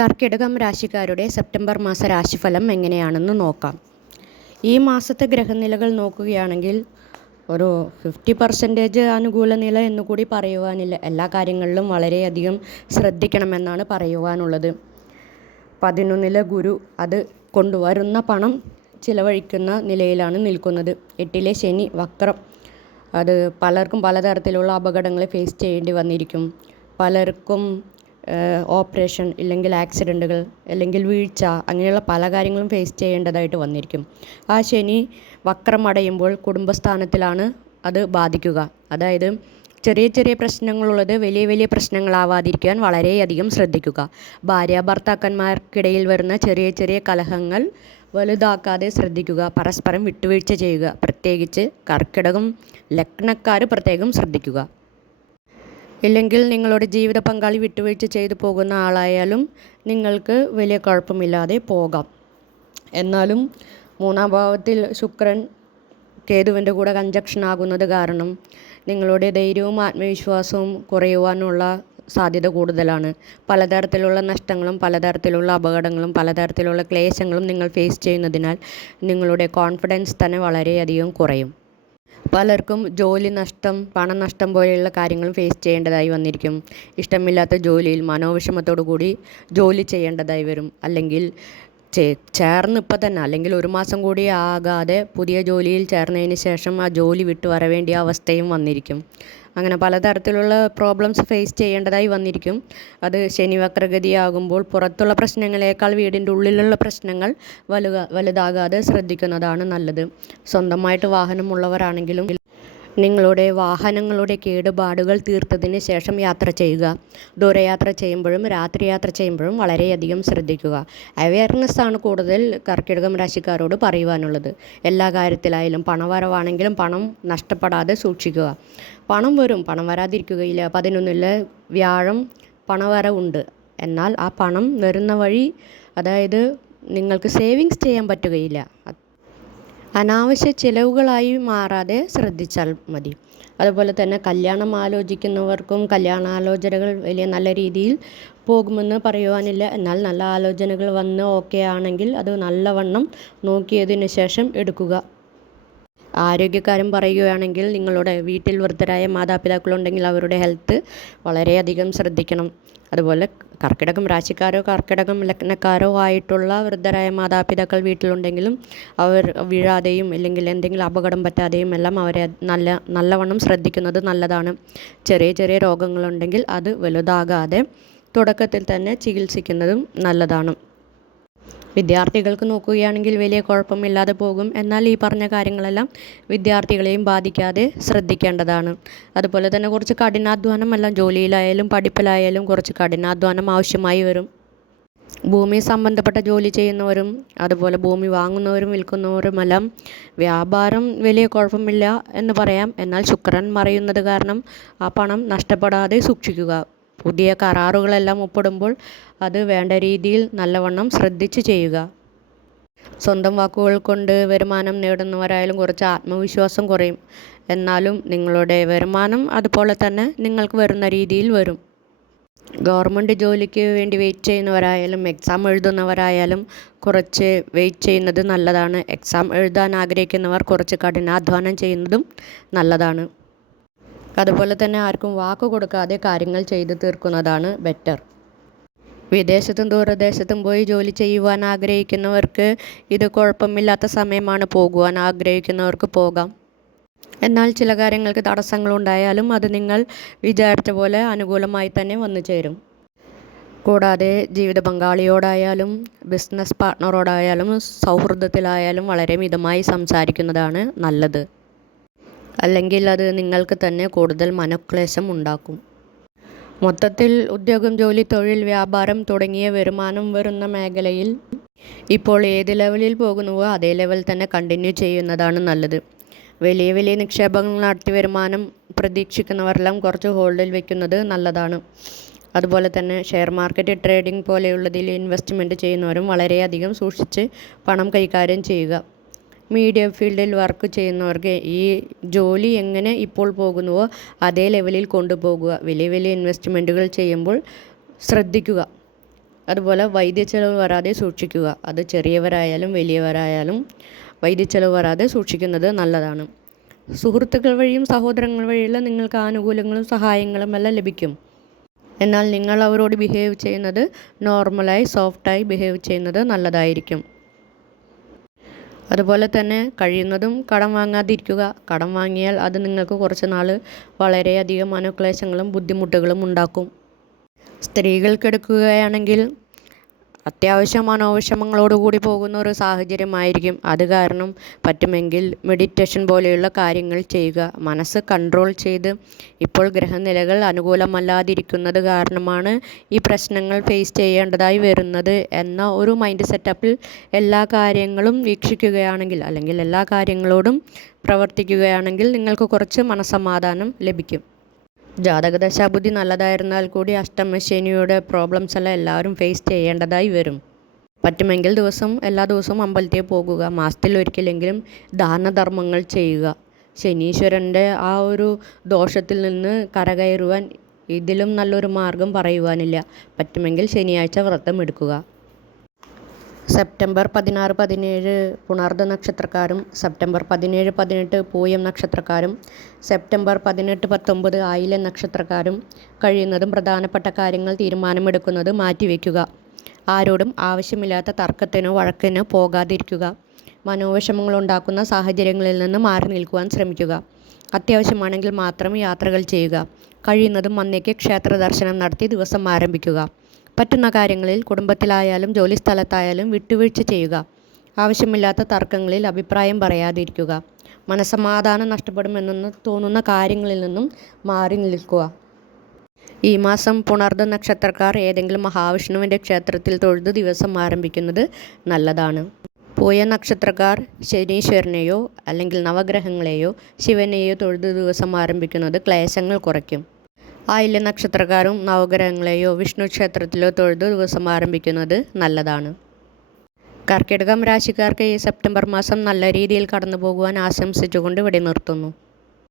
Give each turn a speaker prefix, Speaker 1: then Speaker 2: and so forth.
Speaker 1: കർക്കിടകം രാശിക്കാരുടെ September മാസ രാശിഫലം എങ്ങനെയാണെന്ന് നോക്കാം. ഈ മാസത്തെ ഗ്രഹനിലകൾ നോക്കുകയാണെങ്കിൽ ഒരു ഫിഫ്റ്റി പെർസെന്റേജ് അനുകൂല നില എന്ന് കൂടി പറയുവാനില്ല. എല്ലാ കാര്യങ്ങളിലും വളരെയധികം ശ്രദ്ധിക്കണമെന്നാണ് പറയുവാനുള്ളത്. പതിനൊന്നിലെ ഗുരു അത് കൊണ്ടുവരുന്ന പണം ചിലവഴിക്കുന്ന നിലയിലാണ് നിൽക്കുന്നത്. എട്ടിലെ ശനി വക്രം അത് പലർക്കും പലതരത്തിലുള്ള അപകടങ്ങൾ ഫേസ് ചെയ്യേണ്ടി വന്നിരിക്കും. പലർക്കും ഓപ്പറേഷൻ ഇല്ലെങ്കിൽ ആക്സിഡന്റുകൾ അല്ലെങ്കിൽ വീഴ്ച അങ്ങനെയുള്ള പല കാര്യങ്ങളും ഫേസ് ചെയ്യേണ്ടതായിട്ട് വന്നിരിക്കും. ആ ശനി വക്രമടയുമ്പോൾ കുടുംബസ്ഥാനത്തിലാണ് അത് ബാധിക്കുക. അതായത് ചെറിയ ചെറിയ പ്രശ്നങ്ങളുള്ളത് വലിയ വലിയ പ്രശ്നങ്ങളാവാതിരിക്കാൻ വളരെയധികം ശ്രദ്ധിക്കുക. ഭാര്യ ഭർത്താക്കന്മാർക്കിടയിൽ വരുന്ന ചെറിയ ചെറിയ കലഹങ്ങൾ വലുതാക്കാതെ ശ്രദ്ധിക്കുക. പരസ്പരം വിട്ടുവീഴ്ച ചെയ്യുക. പ്രത്യേകിച്ച് കർക്കിടകം ലഗ്നക്കാർ പ്രത്യേകം ശ്രദ്ധിക്കുക. ഇല്ലെങ്കിൽ നിങ്ങളുടെ ജീവിത പങ്കാളി വിട്ടുവീഴ്ച ചെയ്തു പോകുന്ന ആളായാലും നിങ്ങൾക്ക് വലിയ കുഴപ്പമില്ലാതെ പോകാം. എന്നാലും മൂന്നാം ഭാവത്തിൽ ശുക്രൻ കേതുവിന്റെ കൂടെ കഞ്ചക്ഷൻ ആകുന്നത് കാരണം നിങ്ങളുടെ ധൈര്യവും ആത്മവിശ്വാസവും കുറയുവാനുള്ള സാധ്യത കൂടുതലാണ്. പലതരത്തിലുള്ള നഷ്ടങ്ങളും പലതരത്തിലുള്ള അപകടങ്ങളും പലതരത്തിലുള്ള ക്ലേശങ്ങളും നിങ്ങൾ ഫേസ് ചെയ്യുന്നതിനാൽ നിങ്ങളുടെ കോൺഫിഡൻസ് തന്നെ വളരെയധികം കുറയും. പലർക്കും ജോലി നഷ്ടം പണനഷ്ടം പോലെയുള്ള കാര്യങ്ങൾ ഫേസ് ചെയ്യേണ്ടതായി വന്നിരിക്കും. ഇഷ്ടമില്ലാത്ത ജോലിയിൽ മനോവിഷമത്തോടു കൂടി ജോലി ചെയ്യേണ്ടതായി വരും. അല്ലെങ്കിൽ ചേർന്ന് ഇപ്പം തന്നെ അല്ലെങ്കിൽ ഒരു മാസം കൂടി ആകാതെ പുതിയ ജോലിയിൽ ചേർന്നതിന് ശേഷം ആ ജോലി വിട്ട് വരവേണ്ടിയ അവസ്ഥയും വന്നിരിക്കും. അങ്ങനെ പലതരത്തിലുള്ള പ്രോബ്ലംസ് ഫേസ് ചെയ്യേണ്ടതായി വന്നിരിക്കും. അത് ശനി വക്രഗതിയാകുമ്പോൾ പുറത്തുള്ള പ്രശ്നങ്ങളേക്കാൾ വീടിന്റെ ഉള്ളിലുള്ള പ്രശ്നങ്ങൾ വലുക വലുതാകാതെ ശ്രദ്ധിക്കുന്നതാണ് നല്ലത്. സ്വന്തമായിട്ട് വാഹനമുള്ളവരാണെങ്കിലും നിങ്ങളുടെ വാഹനങ്ങളുടെ കേടുപാടുകൾ തീർത്തതിന് ശേഷം യാത്ര ചെയ്യുക. ദൂരയാത്ര ചെയ്യുമ്പോഴും രാത്രി യാത്ര ചെയ്യുമ്പോഴും വളരെയധികം ശ്രദ്ധിക്കുക. അവയർനെസ് ആണ് കൂടുതൽ കർക്കിടകം രാശിക്കാരോട് പറയുവാനുള്ളത്. എല്ലാ കാര്യത്തിലായാലും പണവരവാണെങ്കിലും പണം നഷ്ടപ്പെടാതെ സൂക്ഷിക്കുക. പണം വരും പണം വരാതിരിക്കുകയില്ല. പതിനൊന്നിൽ വ്യാഴം പണവരവുണ്ട്. എന്നാൽ ആ പണം വരുന്ന വഴി അതായത് നിങ്ങൾക്ക് സേവിങ്സ് ചെയ്യാൻ പറ്റുകയില്ല. അനാവശ്യ ചിലവുകളായി മാറാതെ ശ്രദ്ധിച്ചാൽ മതി. അതുപോലെ തന്നെ കല്യാണം ആലോചിക്കുന്നവർക്കും കല്യാണാലോചനകൾ വലിയ നല്ല രീതിയിൽ പോകുമെന്ന് പറയുവാനില്ല. എന്നാൽ നല്ല ആലോചനകൾ വന്ന് ഓക്കെ ആണെങ്കിൽ അത് നല്ലവണ്ണം നോക്കിയതിന് ശേഷം എടുക്കുക. ആരോഗ്യകാര്യം പറയുകയാണെങ്കിൽ നിങ്ങളുടെ വീട്ടിൽ വൃദ്ധരായ മാതാപിതാക്കളുണ്ടെങ്കിൽ അവരുടെ ഹെൽത്ത് വളരെയധികം ശ്രദ്ധിക്കണം. അതുപോലെ കർക്കിടകം രാശിക്കാരോ കർക്കിടകം ലഗ്നക്കാരോ ആയിട്ടുള്ള വൃദ്ധരായ മാതാപിതാക്കൾ വീട്ടിലുണ്ടെങ്കിലും അവർ വീഴാതെയും അല്ലെങ്കിൽ എന്തെങ്കിലും അപകടം പറ്റാതെയും എല്ലാം അവരെ നല്ല നല്ലവണ്ണം ശ്രദ്ധിക്കുന്നത് നല്ലതാണ്. ചെറിയ ചെറിയ രോഗങ്ങളുണ്ടെങ്കിൽ അത് വലുതാകാതെ തുടക്കത്തിൽ തന്നെ ചികിത്സിക്കുന്നതും നല്ലതാണ്. വിദ്യാർത്ഥികൾക്ക് നോക്കുകയാണെങ്കിൽ വലിയ കുഴപ്പമില്ലാതെ പോകും. എന്നാൽ ഈ പറഞ്ഞ കാര്യങ്ങളെല്ലാം വിദ്യാർത്ഥികളെയും ബാധിക്കാതെ ശ്രദ്ധിക്കേണ്ടതാണ്. അതുപോലെ തന്നെ കുറച്ച് കഠിനാധ്വാനം എല്ലാം ജോലിയിലായാലും പഠിപ്പിലായാലും കുറച്ച് കഠിനാധ്വാനം ആവശ്യമായി വരും. ഭൂമി സംബന്ധപ്പെട്ട ജോലി ചെയ്യുന്നവരും അതുപോലെ ഭൂമി വാങ്ങുന്നവരും വിൽക്കുന്നവരുമെല്ലാം വ്യാപാരം വലിയ കുഴപ്പമില്ല എന്ന് പറയാം. എന്നാൽ ശുക്രൻ മറയുന്നത് കാരണം ആ പണം നഷ്ടപ്പെടാതെ സൂക്ഷിക്കുക. പുതിയ കരാറുകളെല്ലാം ഒപ്പിടുമ്പോൾ അത് വേണ്ട രീതിയിൽ നല്ലവണ്ണം ശ്രദ്ധിച്ച് ചെയ്യുക. സ്വന്തം വാക്കുകൾ കൊണ്ട് വരുമാനം നേടുന്നവരായാലും കുറച്ച് ആത്മവിശ്വാസം കുറയും. എന്നാലും നിങ്ങളുടെ വരുമാനം അതുപോലെ തന്നെ നിങ്ങൾക്ക് വരുന്ന രീതിയിൽ വരും. ഗവൺമെന്റ് ജോലിക്ക് വേണ്ടി വെയിറ്റ് ചെയ്യുന്നവരായാലും എക്സാം എഴുതുന്നവരായാലും കുറച്ച് വെയിറ്റ് ചെയ്യുന്നത് നല്ലതാണ്. എക്സാം എഴുതാൻ ആഗ്രഹിക്കുന്നവർ കുറച്ച് കഠിനാധ്വാനം ചെയ്യുന്നതും നല്ലതാണ്. അതുപോലെ തന്നെ ആർക്കും വാക്ക് കൊടുക്കാതെ കാര്യങ്ങൾ ചെയ്തു തീർക്കുന്നതാണ് ബെറ്റർ വിദേശത്തും ദൂരദേശത്തും പോയി ജോലി ചെയ്യുവാൻ ആഗ്രഹിക്കുന്നവർക്ക് ഇത് കുഴപ്പമില്ലാത്ത സമയമാണ് പോകുവാൻ ആഗ്രഹിക്കുന്നവർക്ക് പോകാം. എന്നാൽ ചില കാര്യങ്ങൾക്ക് തടസ്സങ്ങളുണ്ടായാലും അത് നിങ്ങൾ വിചാരിച്ച പോലെ അനുകൂലമായി തന്നെ വന്നു ചേരും. കൂടാതെ ജീവിത പങ്കാളിയോടായാലും ബിസിനസ് പാർട്ട്ണറോടായാലും സൗഹൃദത്തിലായാലും വളരെ മിതമായി സംസാരിക്കുന്നതാണ് നല്ലത്. അല്ലെങ്കിൽ അത് നിങ്ങൾക്ക് തന്നെ കൂടുതൽ മനക്ലേശം ഉണ്ടാക്കും. മൊത്തത്തിൽ ഉദ്യോഗം ജോലി തൊഴിൽ വ്യാപാരം തുടങ്ങിയ വരുമാനം വരുന്ന മേഖലയിൽ ഇപ്പോൾ ഏത് ലെവലിൽ പോകുന്നുവോ അതേ ലെവൽ തന്നെ കണ്ടിന്യൂ ചെയ്യുന്നതാണ് നല്ലത്. വലിയ വലിയ നിക്ഷേപങ്ങൾ നടത്തി വരുമാനം പ്രതീക്ഷിക്കുന്നവരെല്ലാം കുറച്ച് ഹോൾഡിൽ വെക്കുന്നത് നല്ലതാണ്. അതുപോലെ തന്നെ ഷെയർ മാർക്കറ്റ് ട്രേഡിംഗ് പോലെയുള്ളതിൽ ഇൻവെസ്റ്റ്മെന്റ് ചെയ്യുന്നവരും വളരെയധികം സൂക്ഷിച്ച് പണം കൈകാര്യം ചെയ്യുക. മീഡിയ ഫീൽഡിൽ വർക്ക് ചെയ്യുന്നവർക്ക് ഈ ജോലി എങ്ങനെ ഇപ്പോൾ പോകുന്നുവോ അതേ ലെവലിൽ കൊണ്ടുപോകുക. വലിയ വലിയ ഇൻവെസ്റ്റ്മെന്റുകൾ ചെയ്യുമ്പോൾ ശ്രദ്ധിക്കുക. അതുപോലെ വൈദ്യച്ചെലവ് വരാതെ സൂക്ഷിക്കുക. അത് ചെറിയവരായാലും വലിയവരായാലും വൈദ്യച്ചെലവ് വരാതെ സൂക്ഷിക്കുന്നത് നല്ലതാണ്. സുഹൃത്തുക്കൾ വഴിയും സഹോദരങ്ങൾ വഴിയുള്ള നിങ്ങൾക്ക് ആനുകൂല്യങ്ങളും സഹായങ്ങളും എല്ലാം ലഭിക്കും. എന്നാൽ നിങ്ങൾ അവരോട് ബിഹേവ് ചെയ്യുന്നത് നോർമലായി സോഫ്റ്റായി ബിഹേവ് ചെയ്യുന്നത് നല്ലതായിരിക്കും. അതുപോലെ തന്നെ കഴിയുന്നതും കടം വാങ്ങാതിരിക്കുക. കടം വാങ്ങിയാൽ അത് നിങ്ങൾക്ക് കുറച്ച് നാൾ വളരെയധികം മനോക്ലേശങ്ങളും ബുദ്ധിമുട്ടുകളും ഉണ്ടാക്കും. സ്ത്രീകൾക്കെടുക്കുകയാണെങ്കിൽ അത്യാവശ്യം മനോവിഷമങ്ങളോടുകൂടി പോകുന്ന ഒരു സാഹചര്യമായിരിക്കും. അത് കാരണം പറ്റുമെങ്കിൽ മെഡിറ്റേഷൻ പോലെയുള്ള കാര്യങ്ങൾ ചെയ്യുക. മനസ്സ് കൺട്രോൾ ചെയ്ത് ഇപ്പോൾ ഗ്രഹനിലകൾ അനുകൂലമല്ലാതിരിക്കുന്നത് കാരണമാണ് ഈ പ്രശ്നങ്ങൾ ഫേസ് ചെയ്യേണ്ടതായി വരുന്നത് എന്ന ഒരു മൈൻഡ് സെറ്റപ്പിൽ എല്ലാ കാര്യങ്ങളും വീക്ഷിക്കുകയാണെങ്കിൽ അല്ലെങ്കിൽ എല്ലാ കാര്യങ്ങളോടും പ്രവർത്തിക്കുകയാണെങ്കിൽ നിങ്ങൾക്ക് കുറച്ച് മനസ്സമാധാനം ലഭിക്കും. ജാതകദശാബുദ്ധി നല്ലതായിരുന്നാൽ കൂടി അഷ്ടമശനിയുടെ പ്രോബ്ലംസ് എല്ലാം എല്ലാവരും ഫേസ് ചെയ്യേണ്ടതായി വരും. പറ്റുമെങ്കിൽ ദിവസം എല്ലാ ദിവസവും അമ്പലത്തിൽ പോകുക. മാസത്തിൽ ഒരിക്കലെങ്കിലും ദാനധർമ്മങ്ങൾ ചെയ്യുക. ശനീശ്വരന്റെ ആ ഒരു ദോഷത്തിൽ നിന്ന് കരകയറുവാൻ ഇതിലും നല്ലൊരു മാർഗം പറയുവാനില്ല. പറ്റുമെങ്കിൽ ശനിയാഴ്ച വ്രതം എടുക്കുക സെപ്റ്റംബർ പതിനാറ് പതിനേഴ് പുണർദ നക്ഷത്രക്കാരും സെപ്റ്റംബർ പതിനേഴ് പതിനെട്ട് പൂയം നക്ഷത്രക്കാരും സെപ്റ്റംബർ പതിനെട്ട് പത്തൊമ്പത് ആയില നക്ഷത്രക്കാരും കഴിയുന്നതും പ്രധാനപ്പെട്ട കാര്യങ്ങൾ തീരുമാനമെടുക്കുന്നത് മാറ്റിവെക്കുക. ആരോടും ആവശ്യമില്ലാത്ത തർക്കത്തിനോ വഴക്കിനോ പോകാതിരിക്കുക. മനോവിഷമങ്ങൾ ഉണ്ടാക്കുന്ന സാഹചര്യങ്ങളിൽ നിന്ന് മാറി നിൽക്കുവാൻ ശ്രമിക്കുക. അത്യാവശ്യമാണെങ്കിൽ മാത്രം യാത്രകൾ ചെയ്യുക. കഴിയുന്നതും അന്നേക്ക് ക്ഷേത്ര ദർശനം നടത്തി ദിവസം ആരംഭിക്കുക. പറ്റുന്ന കാര്യങ്ങളിൽ കുടുംബത്തിലായാലും ജോലിസ്ഥലത്തായാലും വിട്ടുവീഴ്ച ചെയ്യുക. ആവശ്യമില്ലാത്ത തർക്കങ്ങളിൽ അഭിപ്രായം പറയാതിരിക്കുക. മനസമാധാനം നഷ്ടപ്പെടുമെന്ന് തോന്നുന്ന കാര്യങ്ങളിൽ നിന്നും മാറി നിൽക്കുക. ഈ മാസം പുണർദ നക്ഷത്രക്കാർ ഏതെങ്കിലും മഹാവിഷ്ണുവിന്റെ ക്ഷേത്രത്തിൽ തൊഴുത് ദിവസം ആരംഭിക്കുന്നത് നല്ലതാണ്. പൂയ നക്ഷത്രക്കാർ ശനീശ്വരനെയോ അല്ലെങ്കിൽ നവഗ്രഹങ്ങളെയോ ശിവനെയോ തൊഴുത് ദിവസം ആരംഭിക്കുന്നത് ക്ലേശങ്ങൾ കുറയ്ക്കും. ആയില്യ നക്ഷത്രക്കാരും നവഗ്രഹങ്ങളെയോ വിഷ്ണു ക്ഷേത്രത്തിലോ തൊഴുത് ദിവസം ആരംഭിക്കുന്നത് നല്ലതാണ്. കർക്കിടകം രാശിക്കാർക്ക് ഈ സെപ്റ്റംബർ മാസം നല്ല രീതിയിൽ കടന്നു പോകുവാൻ ആശംസിച്ചുകൊണ്ട് ഇവിടെ നിർത്തുന്നു.